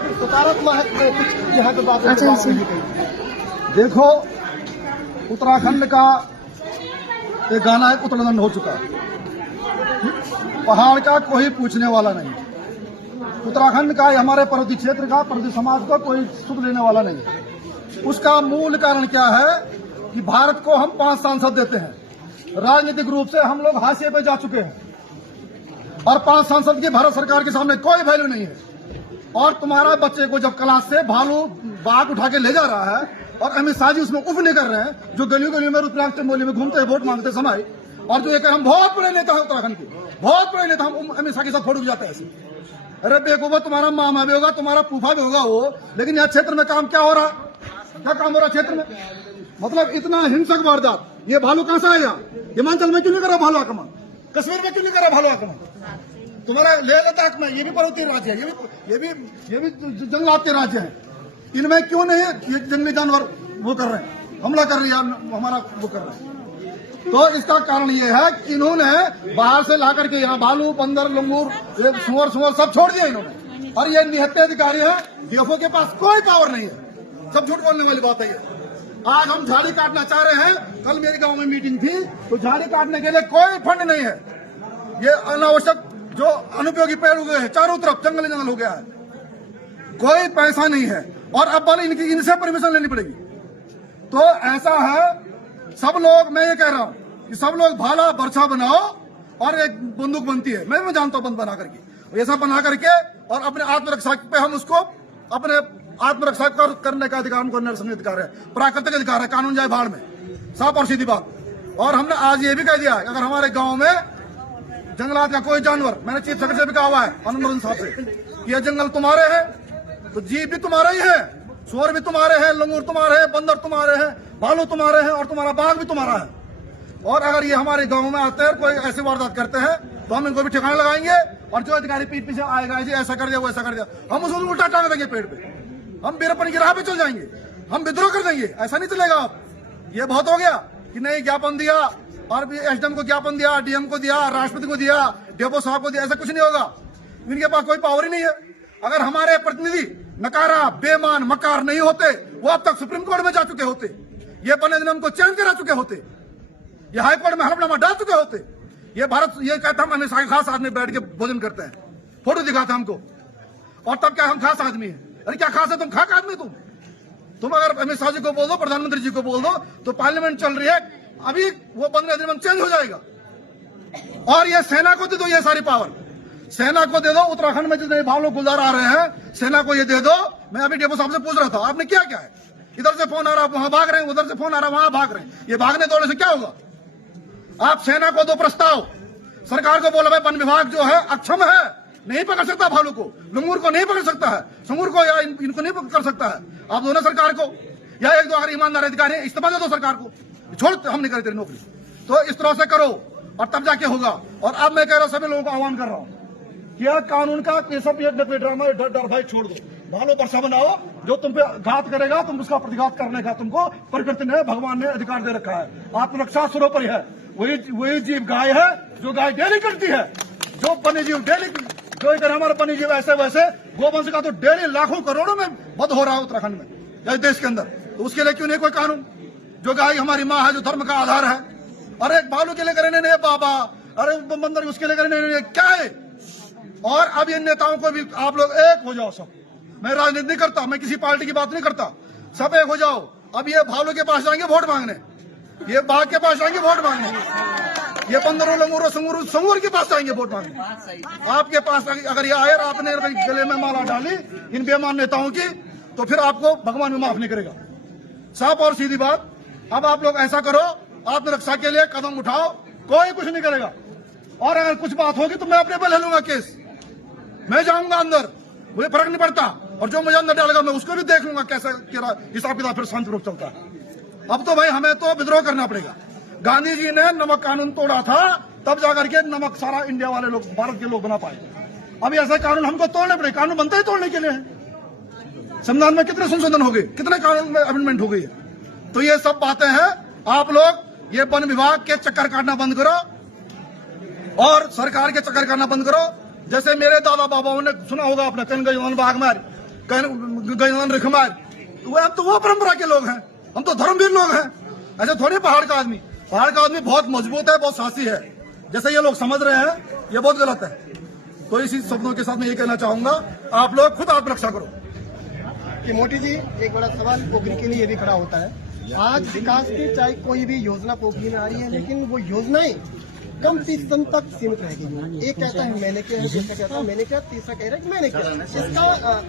यहाँ पे बात देखो, उत्तराखंड का एक गाना है, उत्तराखंड हो चुका है। पहाड़ का कोई पूछने वाला नहीं, उत्तराखंड का हमारे पर्वतीय क्षेत्र का पर्वतीय समाज का कोई सुध लेने वाला नहीं है। उसका मूल कारण क्या है कि भारत को हम 5 सांसद देते हैं, राजनीतिक रूप से हम लोग हाशिए पे जा चुके हैं और 5 सांसद की भारत सरकार के सामने कोई वैल्यू नहीं है। और तुम्हारा बच्चे को जब क्लास से भालू बाघ उठा के ले जा रहा है और अमित शाह जी उसमें उफ नहीं कर रहे हैं, जो गलियों गलियों में रुद्राक्ष मोली में घूमते हैं वोट मांगते समय, और जो ये हम बहुत बड़े नेता है उत्तराखंड के, बहुत बड़े नेता, हम अमित शाह के साथ फोटो जाते हैं ऐसे। अरे बेवकूफ, तुम्हारा मामा भी होगा, तुम्हारा फूफा भी होगा वो, लेकिन यहाँ क्षेत्र में काम क्या हो रहा, क्या काम हो रहा क्षेत्र में? मतलब इतना हिंसक वारदात, ये भालू कहां से आया? हिमाचल में क्यों नहीं करा भालू आक्रमण? कश्मीर में क्यों नहीं करा भालू आक्रमण? तुम्हारा लेह लद्दाख में, ये भी पर्वतीय राज्य है, ये भी जंगलात के राज्य है, इनमें क्यों नहीं ये जंगली जानवर वो कर रहे हैं, हमला कर रही है, हमारा वो कर रहे हैं? तो इसका कारण ये है कि इन्होंने बाहर से ला करके यहाँ भालू, बंदर, लंगूर, सुअर सब छोड़ दिया इन्होंने। और ये निहत्थे अधिकारी है, डीएफओ के पास कोई पावर नहीं है, सब झूठ बोलने वाली बात है ये। आज हम झाड़ी काटना चाह रहे हैं, कल मेरे गांव में मीटिंग थी, तो झाड़ी काटने के लिए कोई फंड नहीं है। ये अनावश्यक जो अनुपयोगी पेड़ उगे हैं, चारों तरफ जंगल जंगल हो गया है, कोई पैसा नहीं है, और अब बल इनसे परमिशन लेनी पड़ेगी। तो ऐसा है, सब लोग, मैं ये कह रहा हूं कि सब लोग भाला बर्छा बनाओ और एक बंदूक बनती है, मैं जानता हूं, बंद बना करके, ऐसा बना करके, और अपने आत्मरक्षा पे हम उसको अपने आत्मरक्षा करने का अधिकार, हमको निरसन अधिकार है, प्राकृतिक अधिकार है, कानून जाए भाड़ में, साफ और सीधी बात। और हमने आज ये भी कह दिया अगर हमारे गांव में जंगलात का कोई जानवर, मैंने चीफ सेक्रेटरी से भी कहा हुआ है अनुमोदन साहब से, कि ये जंगल तुम्हारे हैं तो जीव भी तुम्हारे ही है, सुअर भी तुम्हारे हैं, लंगूर तुम्हारे हैं, बंदर तुम्हारे हैं, भालू तुम्हारे हैं, और तुम्हारा बाघ भी तुम्हारा है। और अगर ये हमारे गांव में आते हैं कोई ऐसी वारदात करते हैं तो हम इनको भी ठिकाने लगाएंगे, और जो अधिकारी पीठ पीछे आएगा जी ऐसा कर दिया वो ऐसा कर दिया, हम उसको उल्टा टांग देंगे पेड़ पे, हम वीरपन की राह पे चल जाएंगे, हम विद्रोह कर देंगे। ऐसा नहीं चलेगा। आप ये बहुत हो गया कि नहीं ज्ञापन दिया, और भी एसडीएम को ज्ञापन दिया, डीएम को दिया, राष्ट्रपति को दिया, डीएफओ साहब को दिया, ऐसा कुछ नहीं होगा। इनके पास कोई पावर ही नहीं है। अगर हमारे प्रतिनिधि नकारा, बेमान, मकार नहीं होते, वो अब तक सुप्रीम कोर्ट में जा चुके होते, ये बने दिन उनको चेंज करा चुके होते, ये हाई कोर्ट में हलफनामा डाल चुके होते। ये भारत ये कहता हम हमेशा खास आदमी बैठ के भोजन करते हैं, फोटो दिखाते हमको, और तब क्या हम खास आदमी है? अरे क्या खास है तुम? खाक आदमी तुम अगर अमित शाह जी को बोल दो, प्रधानमंत्री जी को बोल दो, तो पार्लियामेंट चल रही है अभी, वो 15 दिन में चेंज हो जाएगा। और ये सेना को दे दो, ये सारी पावर सेना को दे दो। उत्तराखंड में जितने भालू गुलजार आ रहे हैं, सेना को ये दे दो। मैं अभी डीएफओ साहब से पूछ रहा था, आपने क्या क्या है? इधर से फोन आ रहा, वहां भाग रहे हैं, उधर से फोन आ रहा, वहां भाग रहे हैं। ये भागने दौड़ने से क्या होगा? आप सेना को दो प्रस्ताव, सरकार को बोलो भाई वन विभाग जो है अक्षम है, नहीं पकड़ सकता भालू को, लंगूर को नहीं पकड़ सकता है, संगूर को या इनको नहीं पकड़ सकता है। आप दोनों सरकार को, या एक दो अगर ईमानदार अधिकारी है इस्तीफा दे दो सरकार को, छोड़ हम नहीं करें तेरी नौकरी। तो इस तरह से करो और तब जाके होगा। और अब मैं कह रहा हूं सभी लोगों को आह्वान कर रहा हूं कि कानून का ये सब ड्रामा डर भाई छोड़ दो, भालो वर्षा बनाओ। जो तुम पे घात करेगा तुम उसका प्रतिघात करने का तुमको प्रकृति ने, भगवान ने अधिकार दे रखा है। आत्मरक्षा सर्वोपरि है। वही जीव गाय है जो गाय डेली करती है, जो वन्य जीव डेली, जो इधर हमारे वन्य जीव ऐसे वैसे गोवंश का तो डेली लाखों करोड़ों में वध हो रहा है उत्तराखंड में, देश के अंदर। तो उसके लिए क्यों नहीं कोई कानून? जो गाय हमारी माँ है, जो धर्म का आधार है। अरे भालू के लिए करें नहीं बाबा, अरे बंदर उसके लिए करें नहीं, क्या है? और अब इन नेताओं को भी आप लोग एक हो जाओ सब। मैं राजनीति नहीं करता, मैं किसी पार्टी की बात नहीं करता, सब एक हो जाओ। अब ये भालू के पास जाएंगे वोट मांगने, ये बाघ के पास जाएंगे वोट मांगने, ये बंदरों, लंगूरों, संगूर के पास जाएंगे वोट मांगने। आपके पास अगर ये आए और आपने गले में माला डाली इन बेईमान नेताओं की, तो फिर आपको भगवान भी माफ नहीं करेगा। साफ और सीधी बात। अब आप लोग ऐसा करो, आत्मरक्षा के लिए कदम उठाओ, कोई कुछ नहीं करेगा। और अगर कुछ बात होगी तो मैं अपने पे ले लूंगा केस, मैं जाऊंगा अंदर, मुझे फर्क नहीं पड़ता। और जो मुझे अंदर डालेगा मैं उसको भी देख लूंगा कैसा हिसाब किताब फिर शांति रूप चलता है। अब तो भाई हमें तो विद्रोह करना पड़ेगा। गांधी जी ने नमक कानून तोड़ा था, तब जाकर के नमक सारा इंडिया वाले लोग, भारत के लोग बना पाए। अब ऐसे कानून हमको तोड़ने पड़े। कानून बनते ही तोड़ने के लिए है। संविधान में कितने संशोधन हो गए, कितने कानून में अमेंडमेंट हो गई है। तो ये सब बातें हैं। आप लोग ये वन विभाग के चक्कर काटना बंद करो और सरकार के चक्कर काटना बंद करो। जैसे मेरे दादा बाबाओं ने सुना होगा, अपने कनगई बाग में गजानन रिखमार, तो वो परंपरा के लोग हैं, हम तो धर्मवीर लोग हैं। ऐसे थोड़ी पहाड़ का आदमी बहुत मजबूत है, बहुत साहसी है, जैसे ये लोग समझ रहे हैं, ये बहुत गलत है। तो इसी शब्दों के साथ मैं ये कहना चाहूंगा, आप लोग खुद आत्मरक्षा करो। कि मोदी जी, एक बड़ा सवाल पोखरी के लिए भी खड़ा होता है। आज विकास की चाहे कोई भी योजना पोखरी में आ रही है, लेकिन वो योजनाएं कम फीसद तक सीमित रहेगी। एक कहता है मैंने किया, दूसरा कहता है मैंने किया, तीसरा कह रहा है कि मैंने किया। इसका